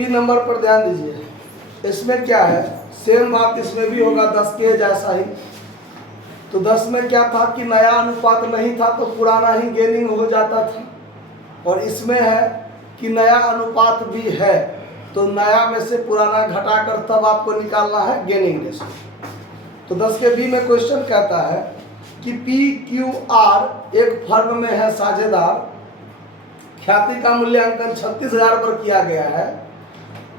B number पर ध्यान दीजिए। इसमें क्या है, सेम बात इसमें भी होगा 10 के जैसा ही। तो 10 में क्या था कि नया अनुपात नहीं था तो पुराना ही गेनिंग हो जाता था, और इसमें है कि नया अनुपात भी है तो नया में से पुराना घटाकर तब आपको निकालना है गेनिंग रेशियो। तो 10 के बी में क्वेश्चन कहता है कि पी क्यू आर एक फर्म में है साझेदार, ख्याति का मूल्यांकन 36,000 पर किया गया है,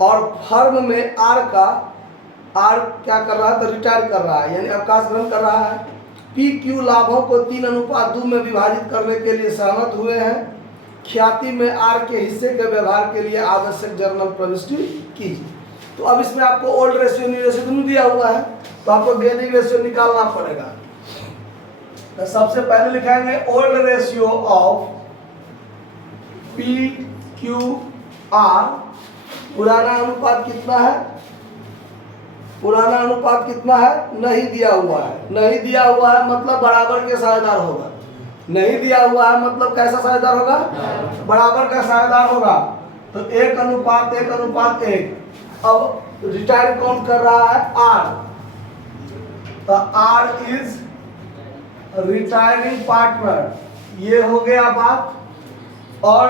और फर्म में आर क्या कर रहा है, तो रिटायर कर रहा है यानी अवकाश ग्रहण कर रहा है। पी क्यू लाभों को 3:2 में विभाजित करने के लिए सहमत हुए हैं। ख्याति में आर के हिस्से के व्यवहार के लिए आवश्यक जर्नल प्रविष्टि कीजिए। तो अब इसमें आपको ओल्ड रेशियो न्यू रेशियो दोनों दिया हुआ है, तो आपको गेनिंग रेशियो निकालना पड़ेगा। तो सबसे पहले लिखाएंगे old ratio of P Q R. पुराना अनुपात कितना है, पुराना अनुपात कितना है, नहीं दिया हुआ है। नहीं दिया हुआ है मतलब बराबर के साझेदार होगा। नहीं दिया हुआ है मतलब कैसा साझेदार होगा, बराबर का साझेदार होगा। तो 1:1:1। अब रिटायर कौन कर रहा है, आर। तो आर इज रिटायरिंग पार्टनर, ये हो गया बात। और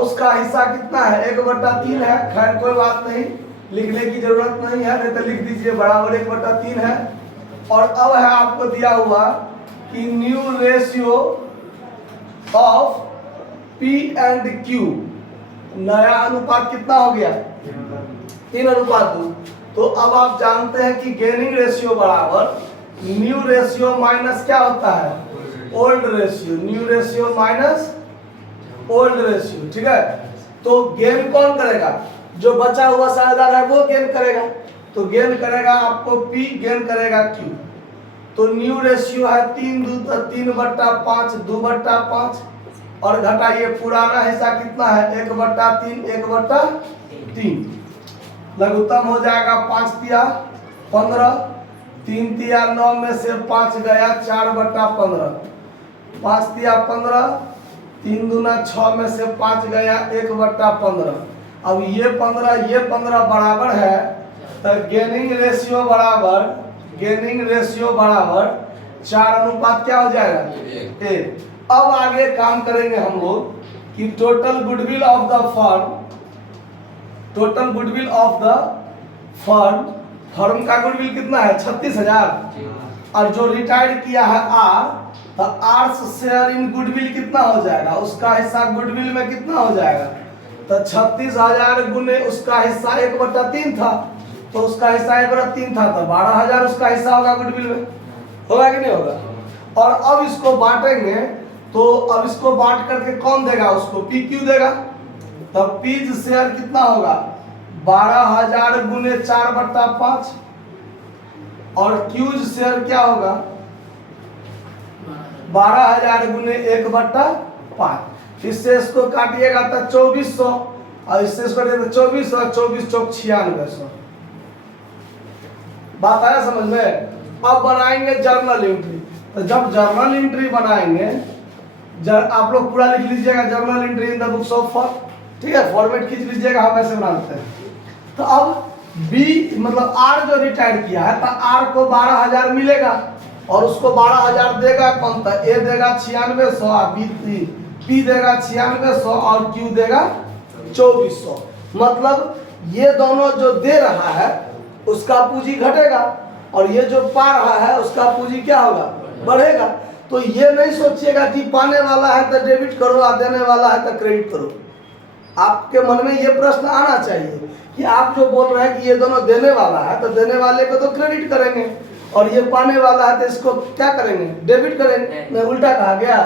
उसका हिस्सा कितना है, 1/3 है। खैर कोई बात नहीं, लिखने की जरूरत नहीं है, नहीं तो लिख दीजिए बराबर 1/3 है। और अब है आपको दिया हुआ कि new ratio of P and Q, नया अनुपात कितना हो गया, 3:2। तो अब आप जानते हैं कि गेनिंग रेशियो बराबर न्यू रेशियो माइनस क्या होता है, old ratio. New ratio minus old ratio, ठीक है। तो गेन कौन करेगा, जो बचा हुआ साझेदार है वो गेन करेगा। तो गेन करेगा आपको पी, गेन करेगा क्यू। तो न्यू रेशियो है 3/5, 2/5, और घटाइए पुराना हिस्सा कितना है, 1/3, 1/3। लघुत्तम हो जाएगा 5 तिया 15, 3 तिया 9 में से 5 गया 4/15, 5 तिया 15, 3 दूना 6 में से 5 गया 1/15। अब ये 15 बराबर है, तो गेनिंग रेशियो बराबर 4 क्या हो जाएगा, 1। अब आगे काम करेंगे हम लोग कि total goodwill of the firm, firm का गुडविल कितना है, 36,000। और जो रिटायर्ड किया है आर, तो आर शेयर इन गुडविल कितना हो जाएगा, उसका हिस्सा गुडविल में कितना हो जाएगा, तो 36,000 गुने उसका हिस्सा 1/3 था, तो उसका हिस्सा 1/3 था, तो 12,000 उसका हिस्सा होगा गुडविल में, होगा कि नहीं होगा। और अब इसको बांटेंगे, तो अब इसको बांट करके कौन देगा, उसको पी क्यू देगा। तब पीज शेयर कितना होगा, 12,000 गुने 4/5, और क्यूज शेयर क्या होगा, 12,000 गुने 1/5। इससे इसको काटिएगा तो 2400, और इससे इसको काटिएगा तो 2400, 24 चौक 9600। बात आया समझ में। अब बनाएंगे जर्नल एंट्री। तो जब जर्नल एंट्री बनाएंगे, आप लोग पूरा लिख लीजिएगा, journal entry in the books of firm, ठीक है, फॉर्मेट खींच लीजिएगा, हम ऐसे बना लेते हैं। तो अब बी मतलब आर जो रिटायर किया है, तो आर को 12,000 मिलेगा, और उसको 12,000 देगा कौन, था ए देगा 9600, बी देगा 9600, और क्यू देगा 2400। मतलब ये दोनों जो दे रहा है उसका पूंजी घटेगा, और ये जो पा रहा है उसका पूंजी क्या होगा, बढ़ेगा। तो ये नहीं सोचिएगा कि पाने वाला है तो डेबिट करो और देने वाला है तो क्रेडिट करो। आपके मन में ये प्रश्न आना चाहिए कि आप जो बोल रहे हैं कि ये दोनों देने वाला है, तो देने वाले को तो क्रेडिट करेंगे, और ये पाने वाला है तो इसको क्या करेंगे, डेबिट करेंगे। मैं उल्टा कहा गया,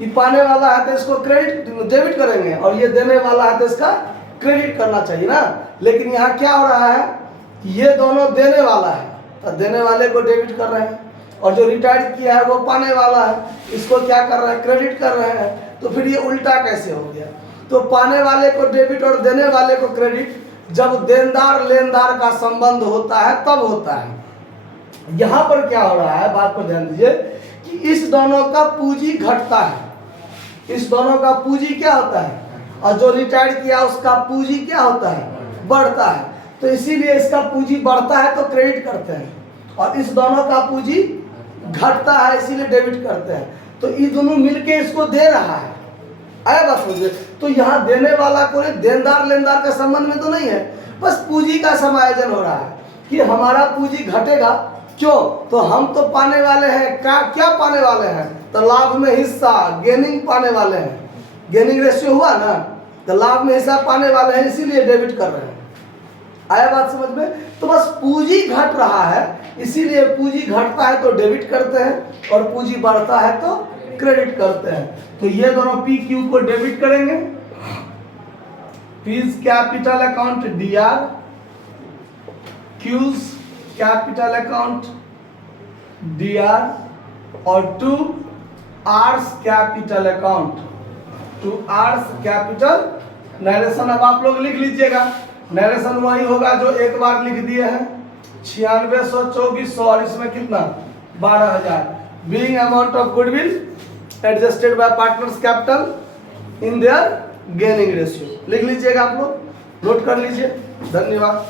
ये पाने वाला है तो इसको डेबिट करेंगे, और ये देने वाला है तो इसका क्रेडिट करना चाहिए ना। लेकिन यहाँ क्या हो रहा है, ये दोनों देने वाला है तो देने वाले को डेबिट कर रहे हैं, और जो रिटायर्ड किया है वो पाने वाला है, इसको क्या कर रहे हैं, क्रेडिट कर रहे हैं। तो फिर ये उल्टा कैसे हो गया। तो पाने वाले को डेबिट और देने वाले को क्रेडिट जब देनदार लेनदार का संबंध होता है तब होता है। यहाँ पर क्या हो रहा है, बात पर ध्यान दीजिए कि इस दोनों का पूंजी घटता है, इस दोनों का पूंजी क्या होता है, और जो रिटायर किया उसका पूंजी क्या होता है, बढ़ता है, तो इसीलिए इसका पूंजी बढ़ता है तो क्रेडिट करते हैं, और इस दोनों का पूंजी घटता है इसीलिए डेबिट करते हैं। तो ये दोनों मिलके इसको दे रहा है, आया बात समझे। तो यहाँ देने वाला कोई देनदार लेनदार का संबंध में तो नहीं है, बस पूंजी का समायोजन हो रहा है कि हमारा पूंजी घटेगा, क्यों, तो हम तो पाने वाले हैं, क्या पाने वाले हैं, तो लाभ में हिस्सा, गेनिंग पाने वाले हैं, गेनिंग रेशियो हुआ ना, तो लाभ में हिस्सा पाने वाले हैं, इसीलिए डेबिट कर रहे हैं। आया बात समझ में। तो बस पूंजी घट रहा है, इसीलिए पूंजी घटता है तो डेबिट करते हैं, और पूंजी बढ़ता है तो क्रेडिट करते हैं। तो ये दोनों पी क्यू को डेबिट करेंगे, P's capital account DR, Q's capital account DR, और to R's capital account, to R's capital. Narration अब आप लोग लिख लीजिएगा, नरेशन वही होगा जो एक बार लिख दिए हैं, 9600 2400, और इसमें कितना 12,000, being amount of goodwill adjusted bye partners capital in their gaining ratio. लिख लीजिएगा आप लोग, नोट कर लीजिए। धन्यवाद।